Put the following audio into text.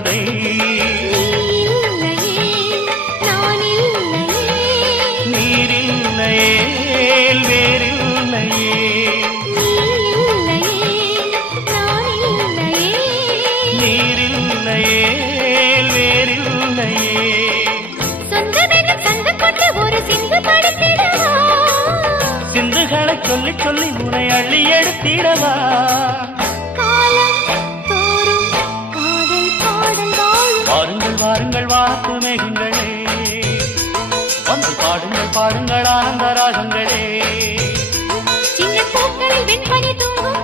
தேவதை நீரில்லையே வேறில்லையே நீரில்லையே வேறில்லையே சிந்துகளை சொல்லி சொல்லி உனை அள்ளி எடுத்திடவா வாருங்கள் வாருங்கள் வாக்கு மேகங்களே வந்து பாடுங்கள் பாடுங்கள் ஆனந்த ராகங்களே சின்ன பூக்களில் வெண்பனி தூங்கும்